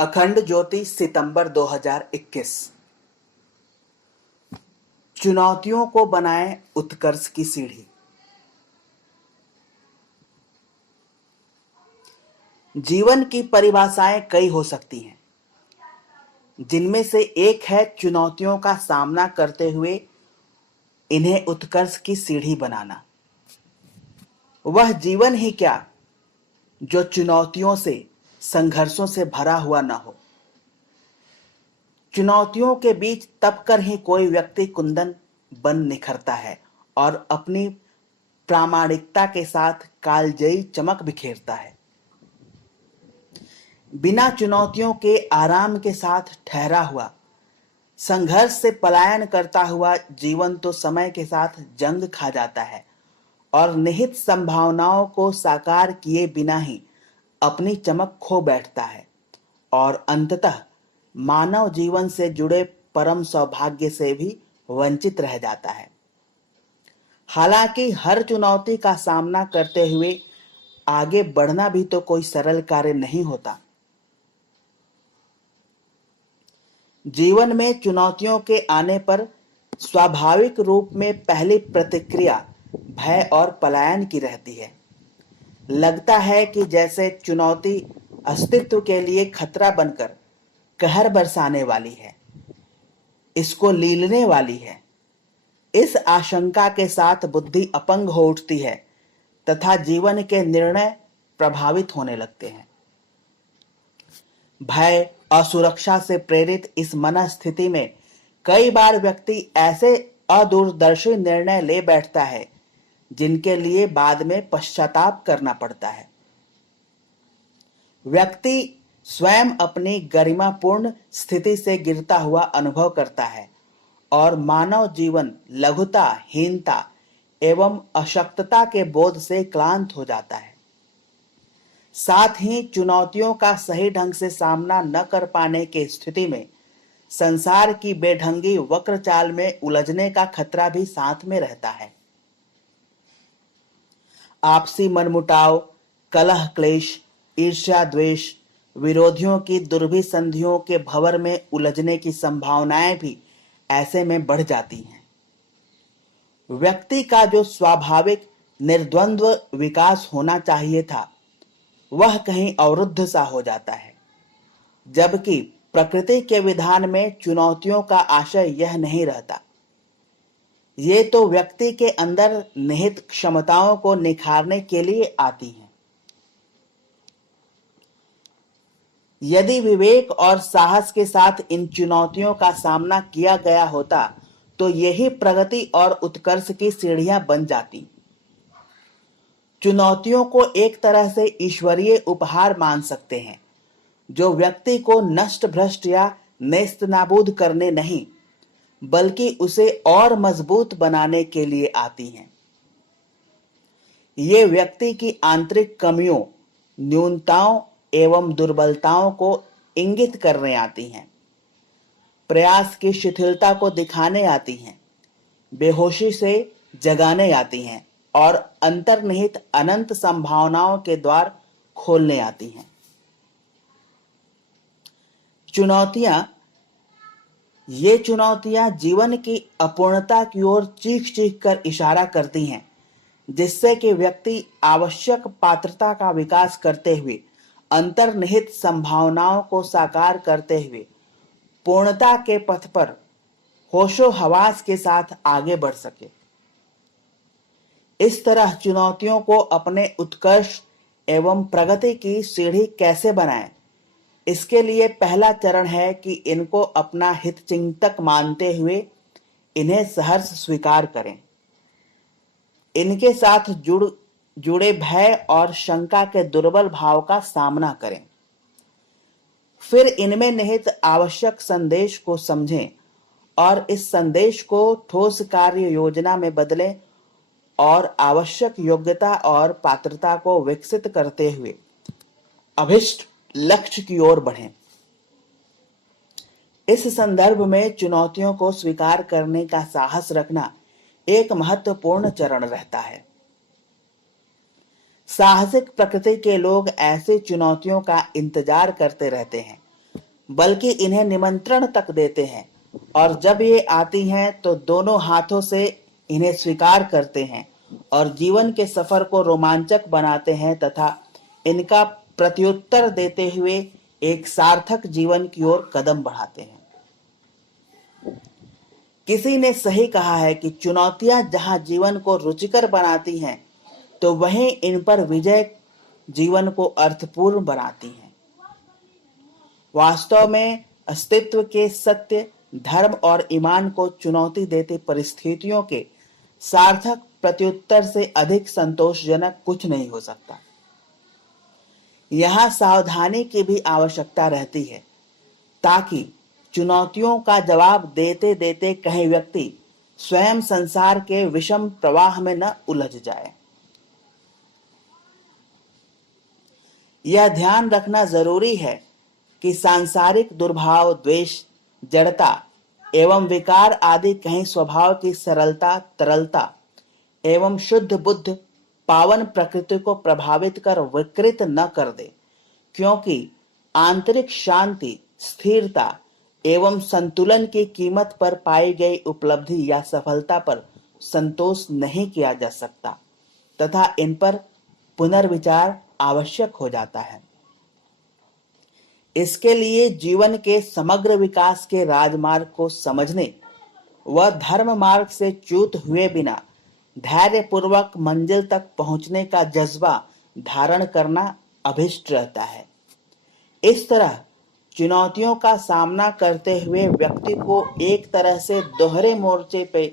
अखंड ज्योति सितंबर 2021। चुनौतियों को बनाएं उत्कर्ष की सीढ़ी। जीवन की परिभाषाएं कई हो सकती हैं, जिनमें से एक है चुनौतियों का सामना करते हुए इन्हें उत्कर्ष की सीढ़ी बनाना। वह जीवन ही क्या जो चुनौतियों से, संघर्षों से भरा हुआ न हो। चुनौतियों के बीच तप कर ही कोई व्यक्ति कुंदन बन निखरता है और अपनी प्रामाणिकता के साथ कालजयी चमक बिखेरता है। बिना चुनौतियों के आराम के साथ ठहरा हुआ, संघर्ष से पलायन करता हुआ जीवन तो समय के साथ जंग खा जाता है और निहित संभावनाओं को साकार किए बिना ही अपनी चमक खो बैठता है और अंततः मानव जीवन से जुड़े परम सौभाग्य से भी वंचित रह जाता है। हालांकि हर चुनौती का सामना करते हुए आगे बढ़ना भी तो कोई सरल कार्य नहीं होता। जीवन में चुनौतियों के आने पर स्वाभाविक रूप में पहली प्रतिक्रिया भय और पलायन की रहती है। लगता है कि जैसे चुनौती अस्तित्व के लिए खतरा बनकर कहर बरसाने वाली है, इसको लीलने वाली है। इस आशंका के साथ बुद्धि अपंग हो उठती है तथा जीवन के निर्णय प्रभावित होने लगते हैं। भय और सुरक्षा से प्रेरित इस मनस्थिति में कई बार व्यक्ति ऐसे अदूरदर्शी निर्णय ले बैठता है जिनके लिए बाद में पश्चाताप करना पड़ता है। व्यक्ति स्वयं अपनी गरिमापूर्ण स्थिति से गिरता हुआ अनुभव करता है और मानव जीवन लघुता, हीनता एवं अशक्तता के बोध से क्लांत हो जाता है। साथ ही चुनौतियों का सही ढंग से सामना न कर पाने की स्थिति में संसार की बेढंगी वक्र चाल में उलझने का खतरा भी साथ में रहता है। आपसी मनमुटाव, कलह क्लेश, ईर्ष्या द्वेष, विरोधियों की दुर्भिसंधियों के भंवर में उलझने की संभावनाएं भी ऐसे में बढ़ जाती हैं। व्यक्ति का जो स्वाभाविक निर्द्वंद्व विकास होना चाहिए था, वह कहीं अवरुद्ध सा हो जाता है, जबकि प्रकृति के विधान में चुनौतियों का आशय यह नहीं रहता। ये तो व्यक्ति के अंदर निहित क्षमताओं को निखारने के लिए आती हैं। यदि विवेक और साहस के साथ इन चुनौतियों का सामना किया गया होता तो यही प्रगति और उत्कर्ष की सीढ़ियां बन जाती। चुनौतियों को एक तरह से ईश्वरीय उपहार मान सकते हैं, जो व्यक्ति को नष्ट भ्रष्ट या नेस्तनाबूद करने नहीं, बल्कि उसे और मजबूत बनाने के लिए आती हैं। ये व्यक्ति की आंतरिक कमियों, न्यूनताओं एवं दुर्बलताओं को इंगित करने आती हैं, प्रयास की शिथिलता को दिखाने आती हैं, बेहोशी से जगाने आती हैं और अंतर्निहित अनंत संभावनाओं के द्वार खोलने आती हैं। ये चुनौतियां जीवन की अपूर्णता की ओर चीख चीख कर इशारा करती हैं, जिससे कि व्यक्ति आवश्यक पात्रता का विकास करते हुए, अंतर्निहित संभावनाओं को साकार करते हुए पूर्णता के पथ पर होशो हवास के साथ आगे बढ़ सके। इस तरह चुनौतियों को अपने उत्कर्ष एवं प्रगति की सीढ़ी कैसे बनाएं, इसके लिए पहला चरण है कि इनको अपना हितचिंतक मानते हुए इन्हें सहर्ष स्वीकार करें। इनके साथ जुड़े भय और शंका के दुर्बल भाव का सामना करें। फिर इनमें निहित आवश्यक संदेश को समझें और इस संदेश को ठोस कार्य योजना में बदलें और आवश्यक योग्यता और पात्रता को विकसित करते हुए अभिष्ट लक्ष्य की ओर बढ़ें। इस संदर्भ में चुनौतियों को स्वीकार करने का साहस रखना एक महत्वपूर्ण चरण रहता है। साहसिक प्रकृति के लोग ऐसी चुनौतियों का इंतजार करते रहते हैं बल्कि इन्हें निमंत्रण तक देते हैं, और जब ये आती हैं तो दोनों हाथों से इन्हें स्वीकार करते हैं और जीवन के सफर को रोमांचक बनाते हैं तथा इनका प्रत्युत्तर देते हुए एक सार्थक जीवन की ओर कदम बढ़ाते हैं। किसी ने सही कहा है कि चुनौतियां जहां जीवन को रुचिकर बनाती हैं, तो वहीं इन पर विजय जीवन को अर्थपूर्ण बनाती हैं। वास्तव में अस्तित्व के सत्य, धर्म और ईमान को चुनौती देती परिस्थितियों के सार्थक प्रत्युत्तर से अधिक संतोषजनक कुछ नहीं हो सकता। यहाँ सावधानी की भी आवश्यकता रहती है, ताकि चुनौतियों का जवाब देते देते कहीं व्यक्ति स्वयं संसार के विषम प्रवाह में न उलझ जाए। यह ध्यान रखना जरूरी है कि सांसारिक दुर्भाव, द्वेष, जड़ता एवं विकार आदि कहीं स्वभाव की सरलता, तरलता एवं शुद्ध बुद्ध पावन प्रकृति को प्रभावित कर विकृत न कर दे, क्योंकि आंतरिक शांति, स्थिरता एवं संतुलन की कीमत पर पाई गई उपलब्धि या सफलता पर संतोष नहीं किया जा सकता तथा इन पर पुनर्विचार आवश्यक हो जाता है। इसके लिए जीवन के समग्र विकास के राजमार्ग को समझने व धर्म मार्ग से च्युत हुए बिना धैर्यपूर्वक मंजिल तक पहुंचने का जज्बा धारण करना अभिष्ट रहता है। इस तरह चुनौतियों का सामना करते हुए व्यक्ति को एक तरह से दोहरे मोर्चे पे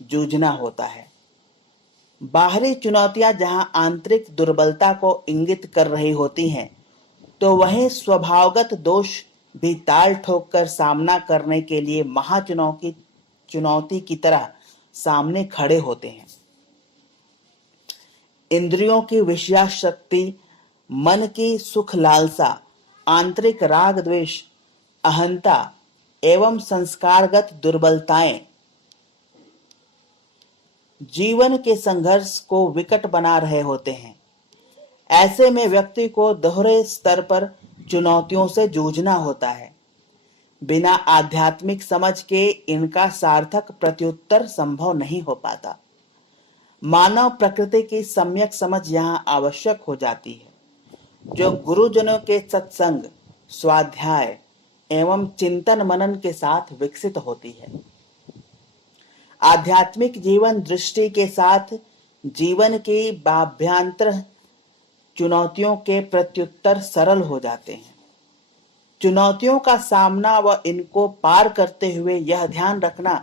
जूझना होता है। बाहरी चुनौतियां जहां आंतरिक दुर्बलता को इंगित कर रही होती हैं, तो वहीं स्वभावगत दोष भी ताल ठोक कर सामना करने के लिए चुनौती की तरह सामने खड़े होते हैं। इंद्रियों की विषयाशक्ति, मन की सुख लालसा, आंतरिक राग द्वेष, अहंता एवं संस्कारगत दुर्बलताएं जीवन के संघर्ष को विकट बना रहे होते हैं। ऐसे में व्यक्ति को दोहरे स्तर पर चुनौतियों से जूझना होता है। बिना आध्यात्मिक समझ के इनका सार्थक प्रत्युत्तर संभव नहीं हो पाता। मानव प्रकृति की सम्यक समझ यहाँ आवश्यक हो जाती है, जो गुरुजनों के सत्संग, स्वाध्याय एवं चिंतन मनन के साथ विकसित होती है। आध्यात्मिक जीवन दृष्टि के साथ जीवन की बाह्यांतर चुनौतियों के प्रत्युत्तर सरल हो जाते हैं। चुनौतियों का सामना व इनको पार करते हुए यह ध्यान रखना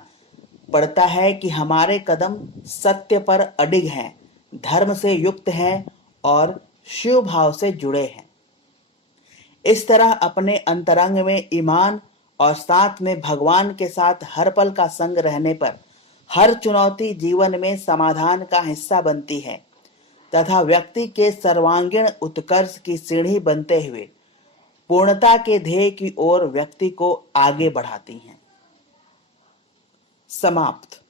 पड़ता है कि हमारे कदम सत्य पर अडिग हैं, धर्म से युक्त हैं और शिव भाव से जुड़े हैं। इस तरह अपने अंतरंग में ईमान और साथ में भगवान के साथ हर पल का संग रहने पर हर चुनौती जीवन में समाधान का हिस्सा बनती है तथा व्यक्ति के सर्वांगीण उत्कर्ष की सीढ़ी बनते हुए पूर्णता के ध्येय की ओर व्यक्ति को आगे बढ़ाती हैं। समाप्त।